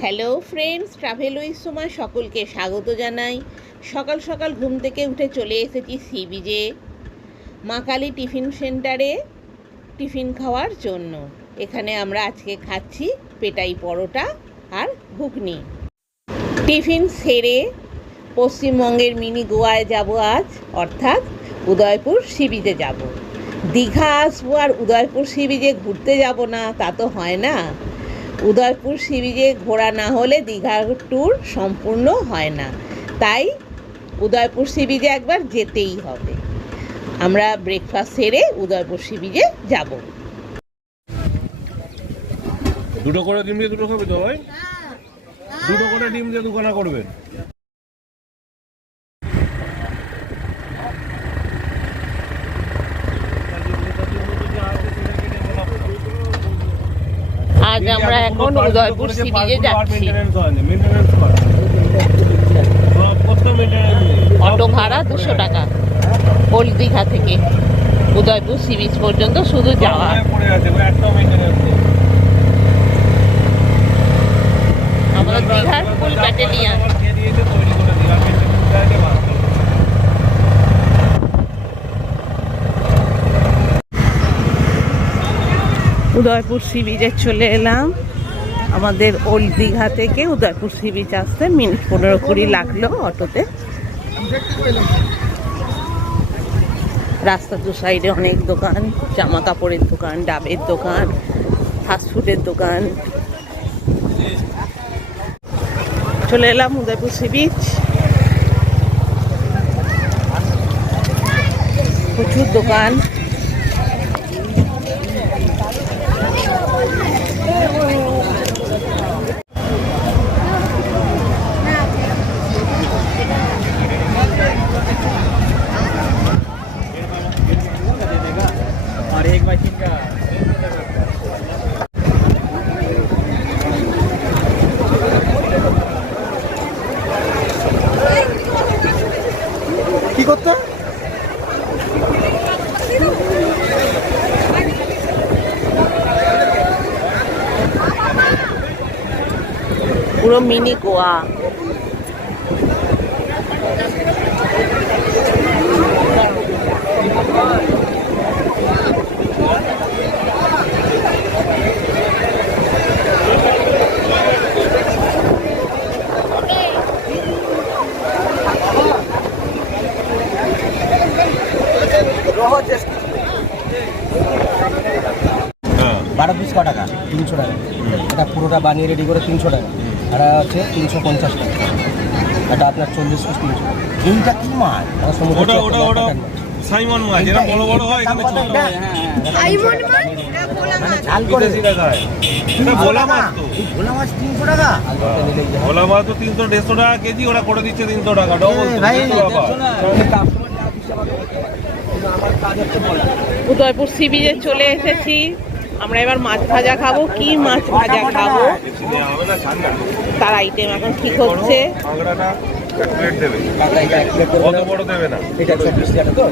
Hello friends, travel with Soma সকলকে স্বাগত জানাই। সকাল সকাল ঘুম থেকে উঠে চলে এসেছি সি বিচে মা কালী টিফিন সেন্টারে টিফিন খাওয়ার জন্য। এখানে আমরা আজকে খাচ্ছি পেটাই পরোটা আর ঘুগনি। টিফিন সেরে পশ্চিমবঙ্গের মিনি গোয়ায় যাব আজ, অর্থাৎ উদয়পুর সি বিচে যাব। দীঘা আসবো আর উদয়পুর সি বিচে ঘুরতে যাব না, তা তো হয় না। উদয়পুর সি বিচে ঘোরা না হলে দীঘার ট্যুর সম্পূর্ণ হয় না, তাই উদয়পুর সি বিচে একবার যেতেই হবে। আমরা ব্রেকফাস্ট সেরে উদয়পুর সি বিচে যাব। দুটো করে ডিম দিয়ে দুটো খাবে তো ভাই? দুটো করে ডিম দিয়ে দুখানা করবেন। আজ আমরা এখন উদয়পুর সি বিচে যাচ্ছি। অটো ভাড়া 200 টাকা ওল্ড দীঘা থেকে উদয়পুর সি বিচ পর্যন্ত শুধু যাওয়া। আমাদের দীঘার ফুল ব্যাটালিয়ান। উদয়পুর সি বিচে চলে এলাম। আমাদের ওল্ড দীঘা থেকে উদয়পুর সি বিচ আসতে মিনিট 15-20 লাগলো অটোতে। রাস্তার দু সাইডে অনেক দোকান, জামা কাপড়ের দোকান, ডাবের দোকান, ফাস্টফুডের দোকান। চলে এলাম উদয়পুর সি বিচ। প্রচুর দোকান। কি করতে পুরো মিনি গোয়া। বারো পিস ক টাকা? 300 টাকা। এটা পুরোটা বানিয়ে রেডি করে 300 টাকা। এটা হচ্ছে 350 টাকা। এটা আপনার 40 পিস 300 টাকা। এইটা কি মাছ? ওটা সাইমন মাছ, এরা বড় বড় হয়, এখানে ছোট হয়। সাইমন মাছ না ভোলা মাছ। ঝাল করে এটা ভোলা মাছ তো। ভোলা মাছ 300 টাকা। ভোলা মাছ তো 300-150 টাকা কেজি, ওরা করে দিচ্ছে 300 টাকা। ডবল ভাই উদয়পুর সি বিচে চলে এসেছি। আমরা এবার মাছ ভাজা খাবো। কি মাছ ভাজা খাবো হবে না, ঠান্ডা। তার আইটেম এখন ঠিক হচ্ছে। কাঁকড়াটা এক প্লেট দেবে, অত বড় দেবে না। এটা 24 টাকা তো।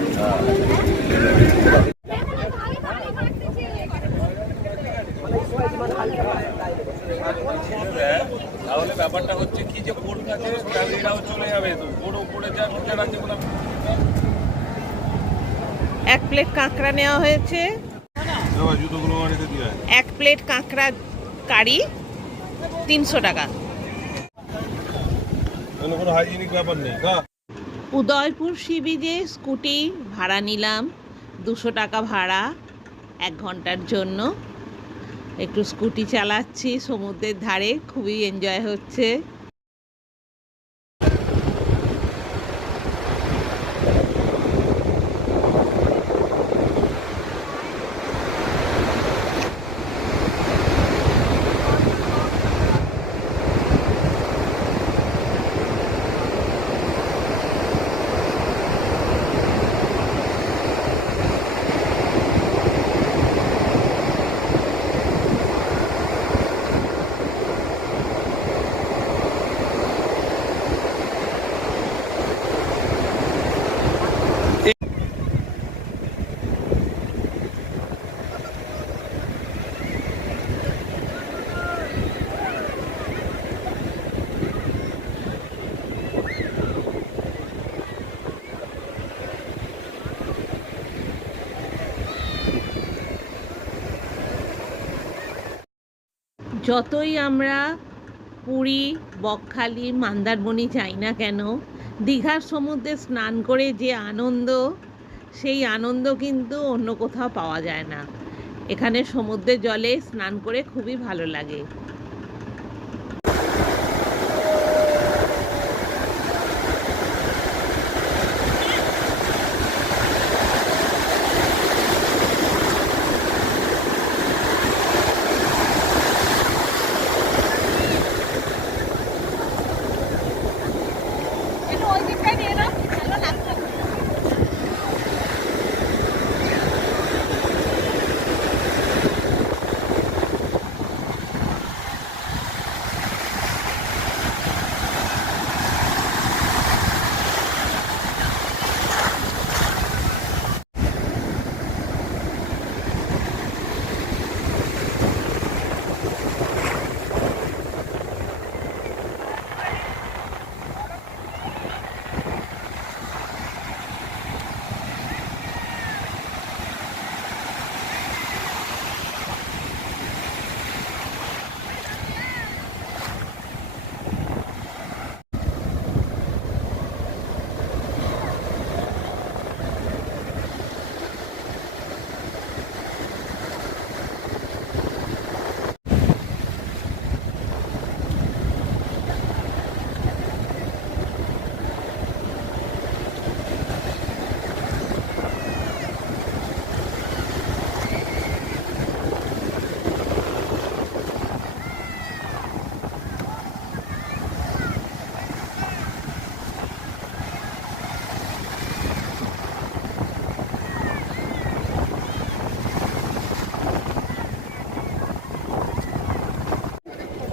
তাহলে ব্যাপারটা হচ্ছে কি যে বোট কাছে ট্রাভেলাররাও চলে যাবে, তো বোট উপরে যা নিচে রাখতে কোনো। 1 প্লেট কাঁকড়া নেওয়া হয়েছে। জুতোগুলো বাড়িতে দিয়ে 1 প্লেট কাঁকড়া কারি 300 টাকা। কোনো হাইজিনিক ব্যাপার নেই। উদয়পুর সি বিচে স্কুটি ভাড়া নিলাম 200 টাকা ভাড়া 1 ঘন্টার জন্য। একটু স্কুটি চালাচ্ছি সমুদ্রের ধারে, খুবই এনজয় হচ্ছে। যতই আমরা পুরী, বকখালি, মন্দারমণি যাই না কেন, দীঘার সমুদ্রে স্নান করে যে আনন্দ, সেই আনন্দ কিন্তু অন্য কোথাও পাওয়া যায় না। এখানে সমুদ্রের জলে স্নান করে খুবই ভালো লাগে।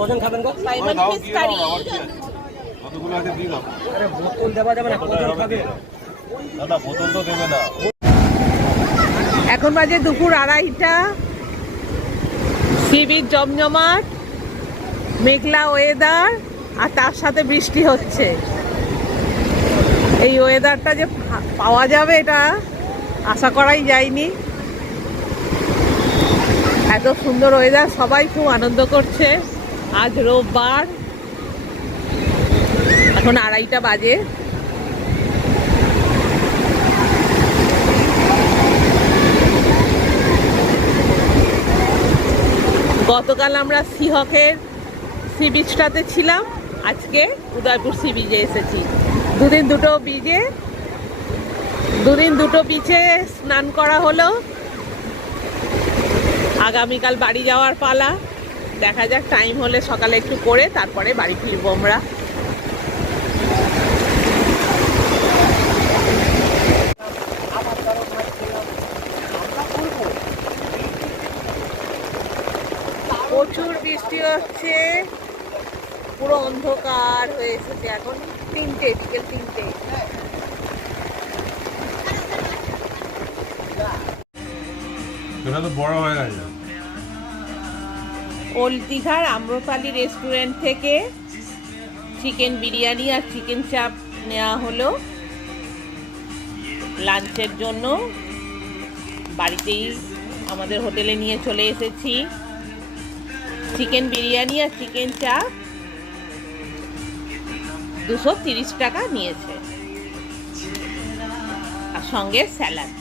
কজন খাবেন গো? Simon fish curry. কতগুলো আছে দিলাম। আরে বোতল দেওয়া যাবে না, কজন খাবে? না বোতল তো দেবে না। এখন বাজে দুপুর 2:30টা। সি বিচ জমজমাট, মেঘলা ওয়েদার, আর তার সাথে বৃষ্টি হচ্ছে। এই ওয়েদারটা যে পাওয়া যাবে এটা আশা করাই যায়নি। এত সুন্দর ওয়েদার, সবাই খুব আনন্দ করছে। আজ রোববার, এখন 2:30 বাজে। গতকাল আমরা সিহকের সি বিচটাতে ছিলাম, আজকে উদয়পুর সি বিচে এসেছি। দুদিন দুটো বিচে স্নান করা হলো। আগামীকাল বাড়ি যাওয়ার পালা। দেখা যাক, টাইম হলে সকালে একটু করে তারপরে বাড়ি ফিরবো আমরা। প্রচুর বৃষ্টি হচ্ছে, পুরো অন্ধকার হয়ে এসেছে। এখন বিকেল 3টে। এটা তো বড় হয়ে গেছে। ওল্ড দীঘার আম্রপালি রেস্টুরেন্ট থেকে চিকেন বিরিয়ানি আর চিকেন চাপ নেওয়া হলো লাঞ্চের জন্য। বাড়িতেই আমাদের হোটেলে নিয়ে চলে এসেছি। চিকেন বিরিয়ানি আর চিকেন চাপ 230 টাকা নিয়েছে, আর সঙ্গে স্যালাড।